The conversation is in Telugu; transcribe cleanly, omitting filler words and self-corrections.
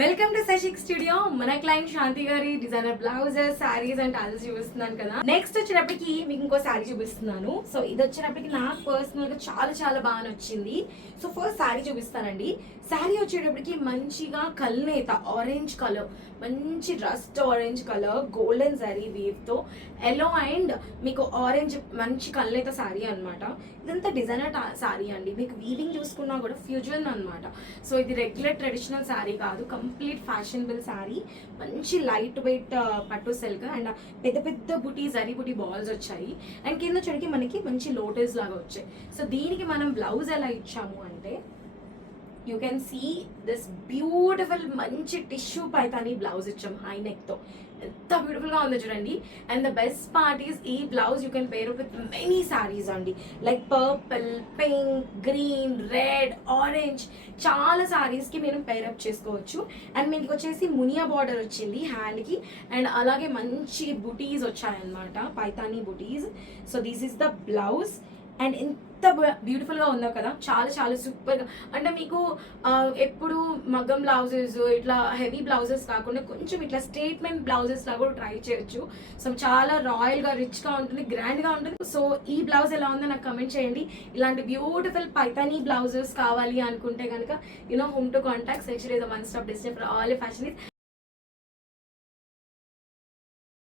Welcome to Sashik studio. మన క్లయింట్ శాంతి గారి డిజైనర్ బ్లౌజెస్, శారీస్ అండ్ టాల్స్ చూపిస్తున్నాను కదా. నెక్స్ట్ వచ్చేటప్పటికి మీకు ఇంకో శారీ చూపిస్తున్నాను. సో ఇది వచ్చేటప్పటికి నాకు పర్సనల్ గా చాలా చాలా బాగా నచ్చింది. సో ఫస్ట్ శారీ చూపిస్తానండి. శారీ వచ్చేటప్పటికి మంచిగా కల్నేత ఆరెంజ్ కలర్, మంచి రస్ట్ ఆరెంజ్ కలర్, గోల్డెన్ జరీ వీవ్ తో ఎల్లో అండ్ మీకు ఆరెంజ్ మంచి కల్నేత శారీ అనమాట. ఇదంతా డిజైనర్ శారీ అండి. మీకు వీవింగ్ చూసుకున్నా కూడా ఫ్యూజన్ అనమాట. సో ఇది రెగ్యులర్ ట్రెడిషనల్ శారీ కాదు, కంప్లీట్ ఫ్యాషనబుల్ శారీ. మంచి లైట్ వెయిట్ పట్టు సిల్క్ అండ్ పెద్ద పెద్ద బుటీ జరీ బుటీ బాల్స్ వచ్చాయి. అండ్ కింద చూడకి మనకి మంచి లోటస్ లాగా వచ్చాయి. సో దీనికి మనం బ్లౌజ్ ఎలా ఇచ్చాము అంటే you can see this beautiful మంచి టిష్యూ పైతాని బ్లౌజ్ ఇచ్చాం హై నెక్ తో. ఎంత బ్యూటిఫుల్ గా ఉందో చూడండి. And the best part is ఈ blouse you can pair with many saris అండి, like purple, pink, green, red, orange, చాలా సారీస్ కి మీరు పేరప్ చేసుకోవచ్చు. అండ్ మీకు వచ్చేసి మునియా బార్డర్ వచ్చింది హ్యాండ్ కి అండ్ అలాగే మంచి బుటీస్ వచ్చాయన్నమాట, పైతానీ బుటీస్. So this is the blouse and ఎంత బ్యూటిఫుల్ గా ఉందో కదా, చాలా చాలా సూపర్ గా. అంటే మీకు ఎప్పుడు మగ్గం బ్లౌజెస్ ఇట్లా హెవీ బ్లౌజెస్ కాకుండా కొంచెం ఇట్లా స్టేట్మెంట్ బ్లౌజెస్ లాగా కూడా ట్రై చేయొచ్చు. సో చాలా రాయల్ గా రిచ్ గా ఉంటుంది, గ్రాండ్ గా ఉంటుంది. సో ఈ బ్లౌజ్ ఎలా ఉందో నాకు కమెంట్ చేయండి. ఇలాంటి బ్యూటిఫుల్ పైతానీ బ్లౌజెస్ కావాలి అనుకుంటే కనుక home to contact section is one stop destination for all fashion.